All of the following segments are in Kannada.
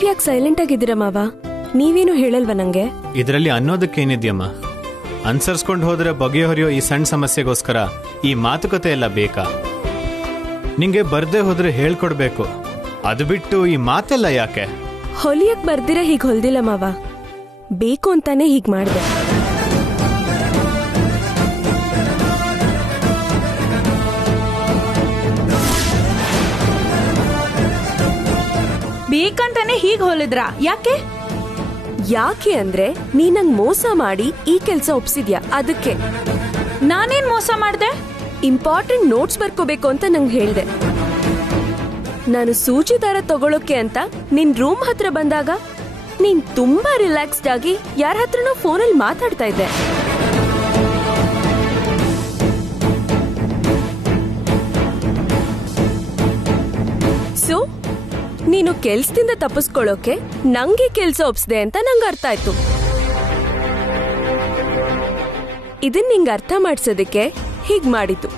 ನೀವ್ಯಾಕೆ ಸೈಲೆಂಟ್ ಆಗಿದ್ದೀರಾ ಮಾವ? ನೀವೇನು ಹೇಳಲ್ವಾ ನಂಗೆ? ಇದರಲ್ಲಿ ಅನ್ನೋದಕ್ಕೇನಿದ್ಯಮ್ಮ? ಅನ್ಸರ್ಸ್ಕೊಂಡು ಹೋದ್ರೆ ಬಗೆಹರಿಯೋ ಈ ಸಣ್ಣ ಸಮಸ್ಯೆಗೋಸ್ಕರ ಈ ಮಾತುಕತೆ ಎಲ್ಲ ಬೇಕಾ? ನಿಂಗೆ ಬರ್ದೇ ಹೋದ್ರೆ ಹೇಳ್ಕೊಡ್ಬೇಕು, ಅದು ಬಿಟ್ಟು ಈ ಮಾತೆಲ್ಲ ಯಾಕೆ? ಹೊಲಿಯಕ್ ಬರ್ದಿರ ಹೀಗ್ ಹೊಲ್ದಿಲ್ಲ ಮಾವ, ಬೇಕು ಅಂತಾನೆ ಹೀಗ್ ಮಾಡ್ದೆ. ಬೇಕಂತಾನೆ ಹೀಗ್ ಹೊಲಿದ್ರಾ? ಯಾಕೆ? ಯಾಕೆ ಅಂದ್ರೆ ನೀ ನಂಗ್ ಮೋಸ ಮಾಡಿ ಈ ಕೆಲ್ಸ ಒಪ್ಸಿದ್ಯಾ, ಅದಕ್ಕೆ. ನಾನೇನ್ ಮೋಸ ಮಾಡ್ದೆ? ಇಂಪಾರ್ಟೆಂಟ್ ನೋಟ್ಸ್ ಬರ್ಕೋಬೇಕು ಅಂತ ನಂಗೆ ಹೇಳ್ದೆ. ನಾನು ಸೂಜಿ ದಾರ ತಗೊಳಕ್ಕೆ ಅಂತ ನಿನ್ ರೂಮ್ ಹತ್ರ ಬಂದಾಗ ನೀನ್ ತುಂಬಾ ರಿಲ್ಯಾಕ್ಸ್ಡ್ ಆಗಿ ಯಾರ ಹತ್ರನೋ ಫೋನಲ್ಲಿ ಮಾತಾಡ್ತಾ ಇದ್ದೆ. ಸೊ ನೀನು ಕೆಲ್ಸದಿಂದ ತಪ್ಪಿಸ್ಕೊಳ್ಳೋಕೆ ನಂಗೆ ಕೆಲ್ಸ ಒಪ್ಸ್ದೆ ಅಂತ ನಂಗೆ ಅರ್ಥ ಆಯ್ತು. ಇದನ್ ನಿಂಗೆ ಅರ್ಥ ಮಾಡ್ಸೋದಕ್ಕೆ ಹೀಗ್ ಮಾಡಿತು.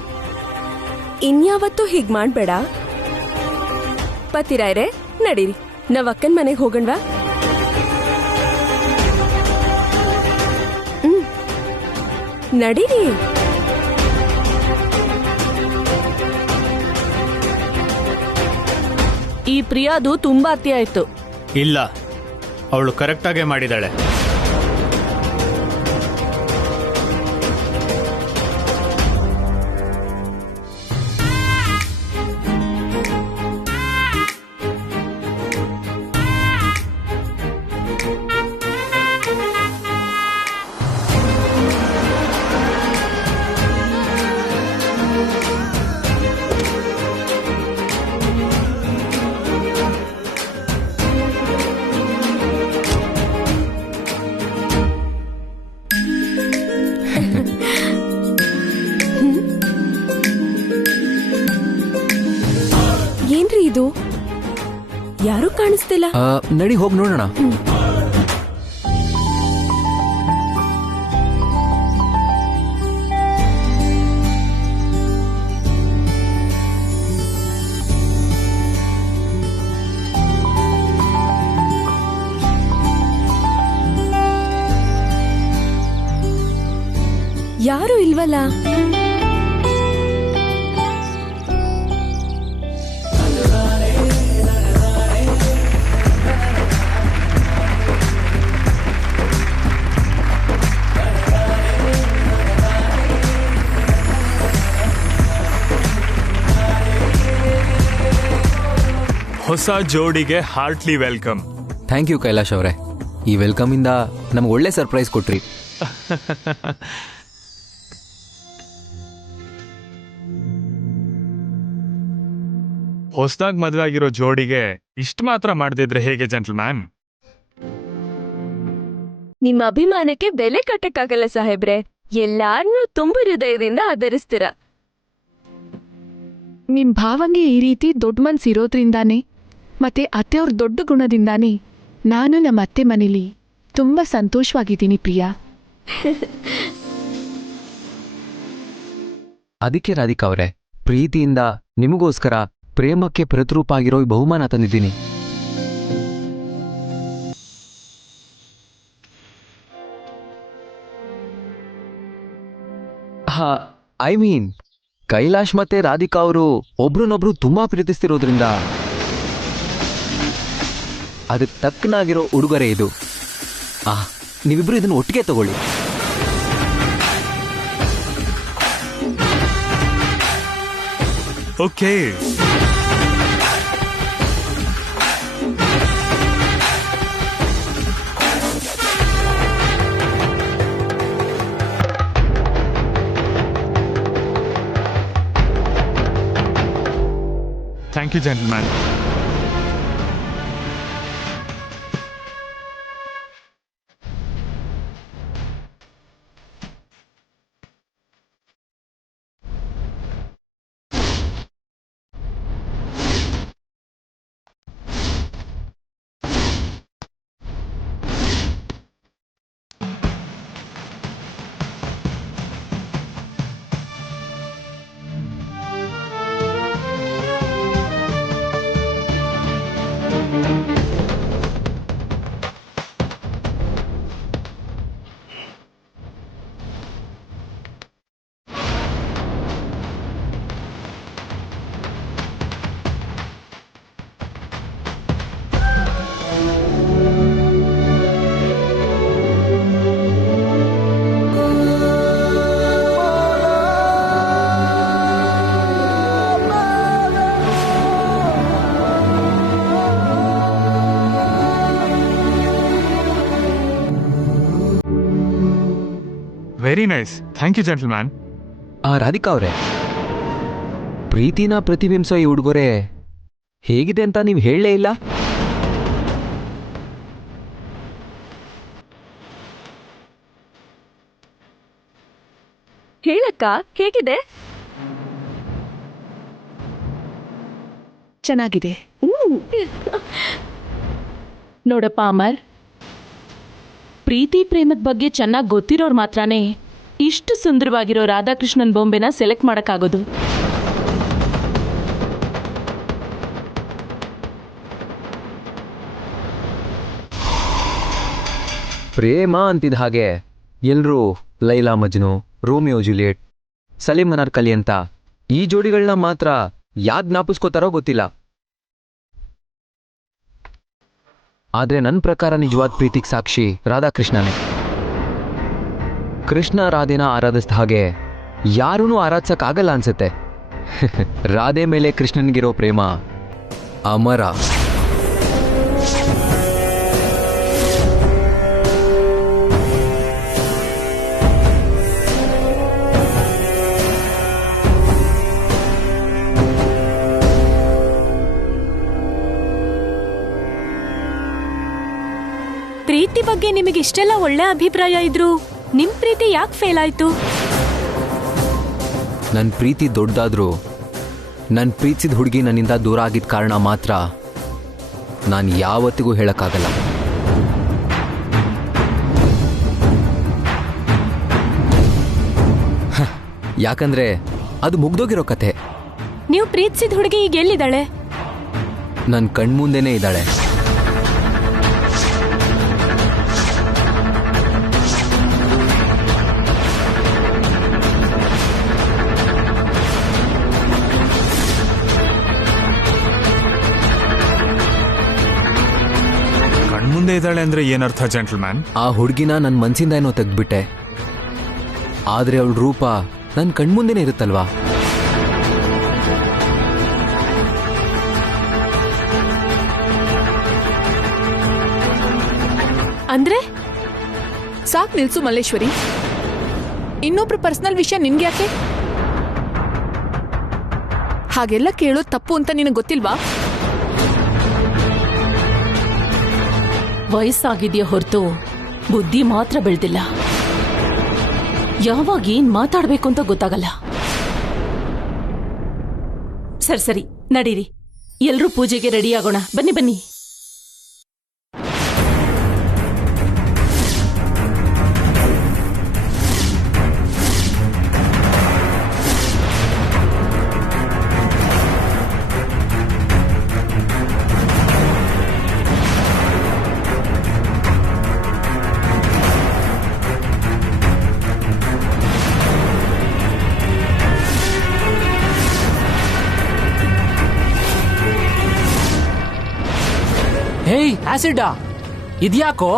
ಇನ್ಯಾವತ್ತೂ ಹೀಗ್ ಮಾಡ್ಬೇಡ. ಪತಿರಾಯ್ರೆ, ನಡೀರಿ, ನಾವ್ ಅಕ್ಕನ್ ಮನೆಗೆ ಹೋಗಣ್ವಾ? ನಡೀರಿ. ಈ ಪ್ರಿಯಾದು ತುಂಬಾ ಅತಿ ಆಯ್ತು. ಇಲ್ಲ, ಅವಳು ಕರೆಕ್ಟಾಗೇ ಮಾಡಿದಾಳೆ. ಏನ್ರಿ ಇದು? ಯಾರು ಕಾಣಿಸ್ತಿಲ್ಲ. ನಡಿ ಹೋಗಿ ನೋಡೋಣ. ಯಾರು ಇಲ್ವಲ್ಲ. ಹೊಸ ಜೋಡಿಗೆ heartly welcome. Thank you Kailash ಅವರೇ, ಈ ವೆಲ್ಕಮ್ ಇಂದ ನಮ್ಗೆ ಒಳ್ಳೆ ಸರ್ಪ್ರೈಸ್ ಕೊಟ್ರಿ. ಹೊಸದಾಗಿ ಮದುವೆ ಆಗಿರೋ ಜೋಡಿಗೆ ಇಷ್ಟು ಮಾತ್ರ ಮಾಡದಿದ್ರೆ ಹೇಗೆ ಜೆಂಟಲ್ಮ್ಯಾನ್? ನಿಮ್ಮ ಅಭಿಮಾನಕ್ಕೆ ಬೆಲೆ ಕಟ್ಟಕ್ಕಾಗಲ್ಲ ಸಾಹೇಬ್ರೆ. ಎಲ್ಲಾರನ್ನೂ ತುಂಬ ಹೃದಯದಿಂದ ಆಧರಿಸ್ತೀರ. ನಿಮ್ ಭಾವಂಗೆ ಈ ರೀತಿ ದೊಡ್ಡ ಮನ್ಸು ಇರೋದ್ರಿಂದಾನೇ ಮತ್ತೆ ಅತ್ತೆಯವ್ರ ದೊಡ್ಡ ಗುಣದಿಂದಾನೇ ನಾನು ನಮ್ಮ ಅತ್ತೆ ಮನೇಲಿ ತುಂಬಾ ಸಂತೋಷವಾಗಿದ್ದೀನಿ ಪ್ರಿಯಾ. ಅದಕ್ಕೆ ರಾಧಿಕಾ ಅವರೇ, ಪ್ರೀತಿಯಿಂದ ನಿಮಗೋಸ್ಕರ ಪ್ರೇಮಕ್ಕೆ ಪ್ರತಿರೂಪ ಆಗಿರೋ ಈ ಬಹುಮಾನ ತಂದಿದ್ದೀನಿ. ಐ ಮೀನ್, ಕೈಲಾಶ್ ಮತ್ತೆ ರಾಧಿಕಾ ಅವರು ಒಬ್ರನ್ನೊಬ್ರು ತುಂಬಾ ಪ್ರೀತಿಸ್ತಿರೋದ್ರಿಂದ ಅದಕ್ಕೆ ತಕ್ಕನಾಗಿರೋ ಉಡುಗೊರೆ ಇದು. ನೀವಿಬ್ರು ಇದನ್ನು ಒಟ್ಟಿಗೆ ತಗೊಳ್ಳಿ. Okay. Thank you gentleman. Very nice, thank you gentleman. Radhika ಅವರೇ, ಪ್ರೀತಿನ ಪ್ರತಿಬಿಂಬಿಸೋ ಈ ಉಡುಗೊರೆ ಹೇಗಿದೆ ಅಂತ ನೀವು ಹೇಳಲೇ ಇಲ್ಲ. ಹೇಳಕ್ಕ, ಹೇಗಿದೆ? ಚೆನ್ನಾಗಿದೆ. ನೋಡಪ್ಪ ಅಮರ್, ಪ್ರೀತಿ ಪ್ರೇಮದ ಬಗ್ಗೆ ಚೆನ್ನಾಗಿ ಗೊತ್ತಿರೋರು ಮಾತ್ರನೇ ಇಷ್ಟು ಸುಂದರವಾಗಿರೋ ರಾಧಾಕೃಷ್ಣನ್ ಬೊಂಬೆನ ಸೆಲೆಕ್ಟ್ ಮಾಡೋಕ್ಕಾಗೋದು. ಪ್ರೇಮ ಅಂತಿದ್ದ ಹಾಗೆ ಎಲ್ಲರೂ ಲೈಲಾ ಮಜ್ನು, ರೋಮಿಯೋ ಜೂಲಿಯೆಟ್, ಸಲೀಂ ಅನಾರ್ಕಲಿ ಅಂತ ಈ ಜೋಡಿಗಳನ್ನ ಮಾತ್ರ ಯಾಕ್ ಜ್ಞಾಪಿಸ್ಕೋತಾರೋ ಗೊತ್ತಿಲ್ಲ. ಆದ್ರೆ ನನ್ನ ಪ್ರಕಾರ ನಿಜವಾದ ಪ್ರೀತಿಗೆ ಸಾಕ್ಷಿ ರಾಧಾಕೃಷ್ಣನೇ. ಕೃಷ್ಣ ರಾಧೆನ ಆರಾಧಿಸಿದ ಹಾಗೆ ಯಾರೂ ಆರಾಧಿಸಕ್ಕಾಗಲ್ಲ ಅನ್ಸುತ್ತೆ. ರಾಧೆ ಮೇಲೆ ಕೃಷ್ಣನ್ಗಿರೋ ಪ್ರೇಮ ಅಮರ. ಪ್ರೀತಿ ಬಗ್ಗೆ ನಿಮಗೆ ಇಷ್ಟೆಲ್ಲ ಒಳ್ಳೆ ಅಭಿಪ್ರಾಯ ಇದ್ರು ನಿಮ್ ಪ್ರೀತಿ ಯಾಕೆ ಫೇಲ್ ಆಯ್ತು? ನನ್ನ ಪ್ರೀತಿ ದೊಡ್ಡದಾದ್ರೂ ನನ್ನ ಪ್ರೀತಿಸಿದ ಹುಡುಗಿ ನನ್ನಿಂದ ದೂರ ಆಗಿದ್ದ ಕಾರಣ ಮಾತ್ರ ನಾನು ಯಾವತ್ತಿಗೂ ಹೇಳಕ್ಕಾಗಲ್ಲ. ಯಾಕಂದ್ರೆ ಅದು ಮುಗ್ದೋಗಿರೋ ಕತೆ. ನೀವು ಪ್ರೀತಿಸಿದ ಹುಡುಗಿ ಈಗ ಎಲ್ಲಿದ್ದಾಳೆ? ನನ್ನ ಕಣ್ಮುಂದೆನೇ ಇದ್ದಾಳೆ. ಕಣ್ಮುಂದೆ ಇದ್ದಾಳೆ ಅಂದ್ರೆ ಏನರ್ಥ ಜೆಂಟಲ್ಮ್ಯಾನ್? ಆ ಹುಡುಗಿನ ನನ್ನ ಮನ್ಸಿಂದ ಏನೋ ತೆಗ್ದ್ಬಿಟ್ಟೆ, ಆದ್ರೆ ಅವಳ ರೂಪ ನನ್ನ ಕಣ್ಮುಂದೆನೇ ಇರುತ್ತಲ್ವಾ. ಅಂದ್ರೆ ಸಾಕ್ ನಿಲ್ಸು ಮಲ್ಲೇಶ್ವರಿ. ಇನ್ನೊಬ್ರು ಪರ್ಸನಲ್ ವಿಷಯ ನಿನ್ಗೆ ಯಾಕೆ? ಹಾಗೆಲ್ಲ ಕೇಳೋದು ತಪ್ಪು ಅಂತ ನಿನಗೆ ಗೊತ್ತಿಲ್ವಾ? ವಯಸ್ಸಾಗಿದೆಯೋ ಹೊರತು ಬುದ್ಧಿ ಮಾತ್ರ ಬೆಳೆದಿಲ್ಲ. ಯಾವಾಗ ಏನ್ ಮಾತಾಡ್ಬೇಕು ಅಂತ ಗೊತ್ತಾಗಲ್ಲ. ಸರಿ ಸರಿ ನಡೀರಿ, ಎಲ್ರೂ ಪೂಜೆಗೆ ರೆಡಿ ಆಗೋಣ. ಬನ್ನಿ ಬನ್ನಿ. ಹೇಯ್, ಆಸಿಡಾ ಇದ್ಯಾಕೋ?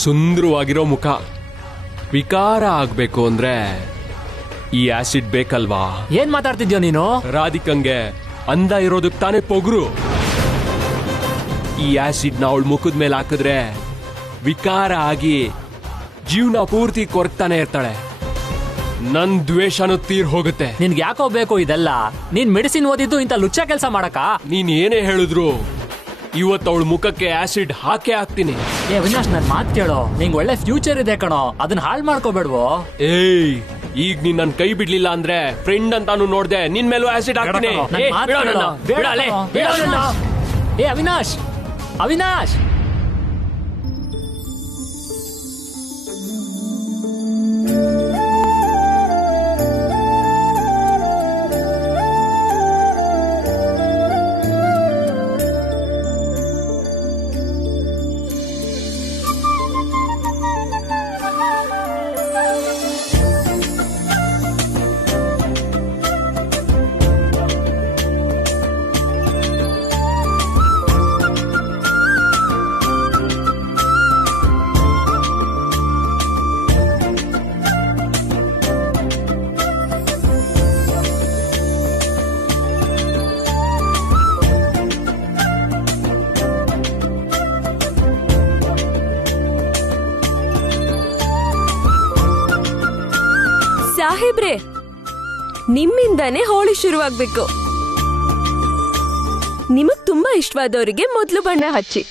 ಸುಂದರವಾಗಿರೋ ಮುಖ ವಿಕಾರ ಆಗ್ಬೇಕು ಅಂದ್ರೆ ಈ ಆಸಿಡ್ ಬೇಕಲ್ವಾ? ಏನ್ ಮಾತಾಡ್ತಿದ್ಯೋ ನೀನು? ರಾಧಿಕಂಗೆ ಅಂದ ಇರೋದಕ್ ತಾನೇ ಪೊಗ್ರು. ಈ ಆಸಿಡ್ ನ ಅವಳ ಮುಖದ ಮೇಲೆ ಹಾಕಿದ್ರೆ ವಿಕಾರ ಆಗಿ ಜೀವನ ಪೂರ್ತಿ ಕೊರಗ್ತಾನೆ ಇರ್ತಾಳೆ. ನನ್ ದ್ವೇಷನೂ ತೀರ್ ಹೋಗುತ್ತೆ. ನಿನ್ಗೆ ಯಾಕೋ ಬೇಕು ಇದೆಲ್ಲ? ನೀನ್ ಮೆಡಿಸಿನ್ ಓದಿದ್ದು ಇಂತ ಲುಚ್ಚ ಕೆಲಸ ಮಾಡಕ? ನೀನ್ ಏನೇ ಹೇಳಿದ್ರು ಇವತ್ತು ಅವಳ ಮುಖಕ್ಕೆ ಆಸಿಡ್ ಹಾಕೇ ಹಾಕ್ತೀನಿ. ಏ ಅವಿನಾಶ್, ನನ್ ಮಾತ್ ಕೇಳೋ. ನಿಂಗ್ ಒಳ್ಳೆ ಫ್ಯೂಚರ್ ಇದೆ ಕಣೋ, ಅದನ್ನ ಹಾಳು ಮಾಡ್ಕೋಬೇಡ್ವೋ. ಏಯ್, ಈಗ ನೀನ್ ನನ್ ಕೈ ಬಿಡ್ಲಿಲ್ಲ ಅಂದ್ರೆ ಫ್ರೆಂಡ್ ಅಂತಾನು ನೋಡ್ದೆ ನಿನ್ ಮೇಲೂ ಆಸಿಡ್ ಹಾಕ್ತೀನಿ. ಏ ಅವಿನಾಶ್, ಅವಿನಾಶ್ ಸಾಹೇಬ್ರೆ, ನಿಮ್ಮಿಂದಾನೇ ಹೋಳಿ ಶುರುವಾಗ್ಬೇಕು. ನಿಮಗ್ ತುಂಬಾ ಇಷ್ಟವಾದವರಿಗೆ ಮೊದಲು ಬಣ್ಣ ಹಚ್ಚಿ.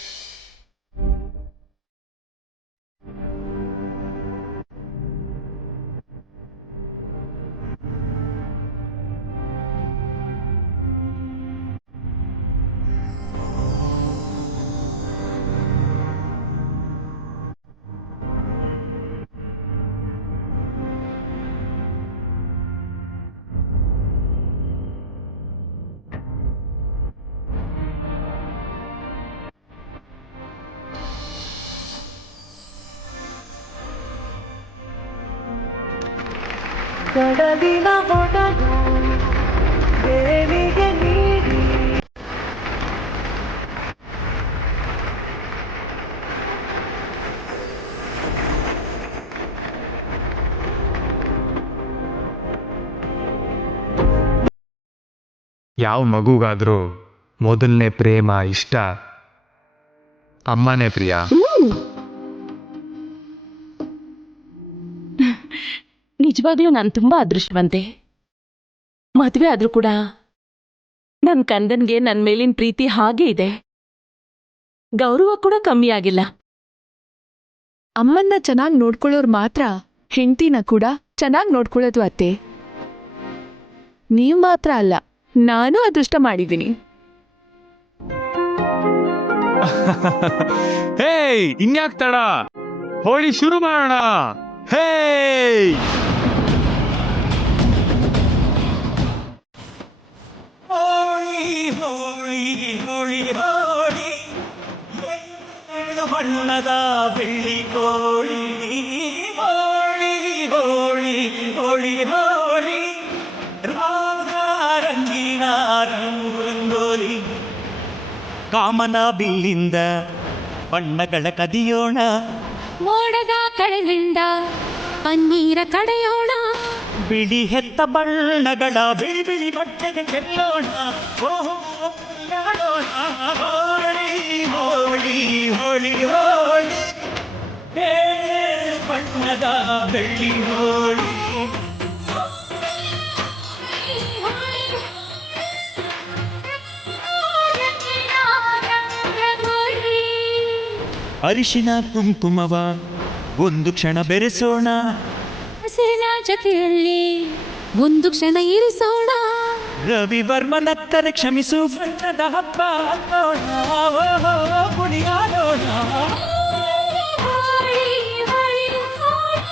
ಯಾವ ಮಗುಗಾದ್ರೂ ಮೊದಲನೇ ಪ್ರೇಮ ಇಷ್ಟ ಅಮ್ಮನೇ ಪ್ರಿಯ. ನಿಜವಾಗ್ಲೂ ನಾನು ತುಂಬಾ ಅದೃಷ್ಟವಂತೆ. ಮದುವೆ ಆದ್ರೂ ಕೂಡ ನನ್ನ ಕಂದನ್ಗೆ ನನ್ನ ಮೇಲಿನ ಪ್ರೀತಿ ಹಾಗೆ ಇದೆ. ಗೌರವ ಕೂಡ ಕಮ್ಮಿ ಆಗಿಲ್ಲ. ಅಮ್ಮನ್ನ ಚೆನ್ನಾಗಿ ನೋಡ್ಕೊಳ್ಳೋರು ಮಾತ್ರ ಹೆಂಡ್ತಿನ ಕೂಡ ಚೆನ್ನಾಗಿ ನೋಡ್ಕೊಳ್ಳೋದು ಅತ್ತೆ. ನೀವು ಮಾತ್ರ ಅಲ್ಲ, ನಾನು ಅದೃಷ್ಟ ಮಾಡಿದ್ದೀನಿ. ಹೇಯ್, ಇನ್ಯಾಕ್ ತಡ, ಹೋಳಿ ಶುರು ಮಾಡೋಣ. ಹೇಯ್, ಹೋಳಿ ಹೋಳಿ ಹೋಳಿ ಹೋಳಿ ಏಳು ಬಣ್ಣದ ಬೆಳ್ಳಿ ಕೋಳಿ. ಹೋಳಿ ಹೋಳಿ ಹೋಳಿ ಹೋಳಿ ರಾಗ ರಂಗಿನ ರಂಗೋಲಿ. ಕಾಮನ ಬಿಲ್ಲಿಂದ ಬಣ್ಣಗಳ ಕದಿಯೋಣ, ಮೋಡದ ಕಡೆಯಿಂದ ಪನ್ನೀರ ಕಡೆಯೋಣ. ಬಿಳಿ ಹೆತ್ತ ಬಣ್ಣಗಳ ಬಿಳಿ ಬಿಳಿ ಬಟ್ಟೆಗೆ ಚೆಲ್ಲೋಣ. ಓಹೋ ಆಡೋಣ. ಹೋಳಿ ಹೋಳಿ ಹೋಳಿ ಹೋಳಿ ಏಳು ಬಣ್ಣದ ಬೆಳ್ಳಿ ಹೋಳಿ. ಅರಿಶಿನ ಕುಂಕುಮವ ಒಂದು ಕ್ಷಣ ಬೆರೆಸೋಣ, ಹಸಿರಿನ ಜೊತೆಯಲ್ಲಿ ಒಂದು ಕ್ಷಣ ಇರಿಸೋಣ. ರವಿವರ್ಮನತ್ತರೆ ಕ್ಷಮಿಸು ಬಣ್ಣದ ಹಬ್ಬ ಅನ್ನೋಣ. ಕುಣಿಯಾಡೋಣ. ಹೋಳಿ ಹೋಳಿ ಹೋಳಿ ಹೋಳಿ.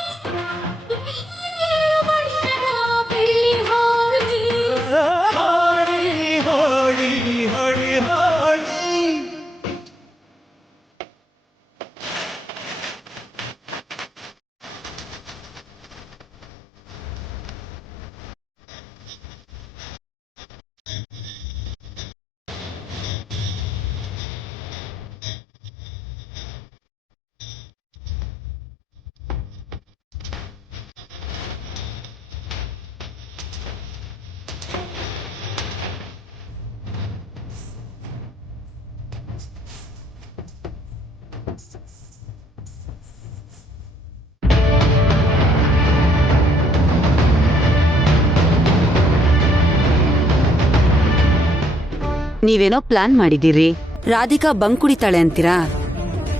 ನೀವೇನೋ ಪ್ಲಾನ್ ಮಾಡಿದ್ದೀರಿ. ರಾಧಿಕಾ ಬಂಕ್ ಕುಡಿತಾಳೆ ಅಂತೀರಾ?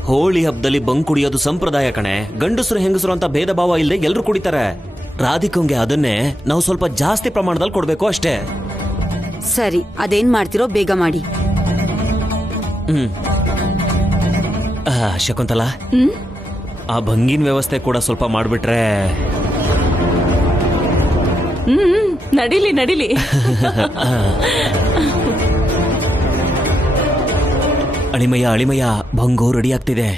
ಹೋಳಿ ಹಬ್ಬದಲ್ಲಿ ಬಂಕ್ ಕುಡಿಯೋದು ಸಂಪ್ರದಾಯ ಕಣೆ. ಗಂಡಸರು ಹೆಂಗಸರು ಅಂತ ಭೇದ ಭಾವ ಇಲ್ಲದೆ ಎಲ್ರು ಕುಡಿತಾರೆ. ರಾಧಿಕಂಗೆ ಅದನ್ನೇ ನಾವು ಸ್ವಲ್ಪ ಜಾಸ್ತಿ ಪ್ರಮಾಣದಲ್ಲಿ ಕೊಡ್ಬೇಕು ಅಷ್ಟೇ. ಸರಿ, ಅದೇನ್ ಮಾಡ್ತಿರೋ ಬೇಗ ಮಾಡಿ. ಶಕುಂತಲಾ, ಆ ಭಂಗಿನ ವ್ಯವಸ್ಥೆ ಕೂಡ ಸ್ವಲ್ಪ ಮಾಡ್ಬಿಟ್ರೆ. ನಡಿಲಿ ನಡಿಲಿ. ಅಳಿಮಯ್ಯ ಅಳಿಮಯ್ಯ, ಭಂಗು ರೆಡಿ ಆಗ್ತಿದೆ.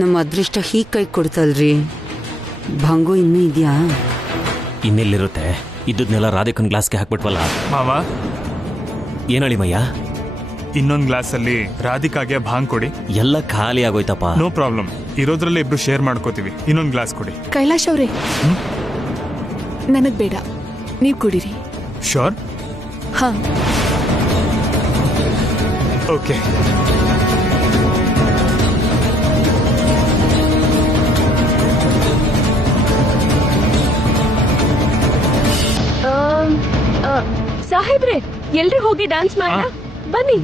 ನಮ್ಮ ಅದೃಷ್ಟ ಹೀಗೆ ಕೈ ಕೊಡ್ತಲ್ರಿ. ಭಂಗು ಇನ್ನೂ ಇದೆಯಾ? ಇನ್ನೆಲ್ಲಿರುತ್ತೆ, ಇದ್ದದ್ನೆಲ್ಲ ರಾಧಿಕನ್ ಗ್ಲಾಸ್ಗೆ ಹಾಕ್ಬಿಟ್ವಲ್ಲ. ಮಾವ, ಏನಳಿ ಮಯ್ಯ? ಇನ್ನೊಂದ್ ಗ್ಲಾಸ್ ಅಲ್ಲಿ ರಾಧಿಕಾಗೆ ಭಾಂಗ್ ಕೊಡಿ. ಎಲ್ಲ ಖಾಲಿ ಆಗೋಯ್ತಪ್ಪ. ನೋ ಪ್ರಾಬ್ಲಮ್, ಇರೋದ್ರಲ್ಲೇ ಇಬ್ರು ಶೇರ್ ಮಾಡ್ಕೋತೀವಿ. ಇನ್ನೊಂದ್ ಗ್ಲಾಸ್ ಕೊಡಿ. ಕೈಲಾಶ್ ಅವ್ರೆ, ನನಗ್ ಬೇಡ, ನೀವ್ ಕುಡೀರಿ. ಶೋರ್? ಹಾ. ಓಕೆ. ಸಾಹೇಬ್ರೆ, ಎಲ್ರು ಹೋಗಿ ಡ್ಯಾನ್ಸ್ ಮಾಡ ಬನ್ನಿ.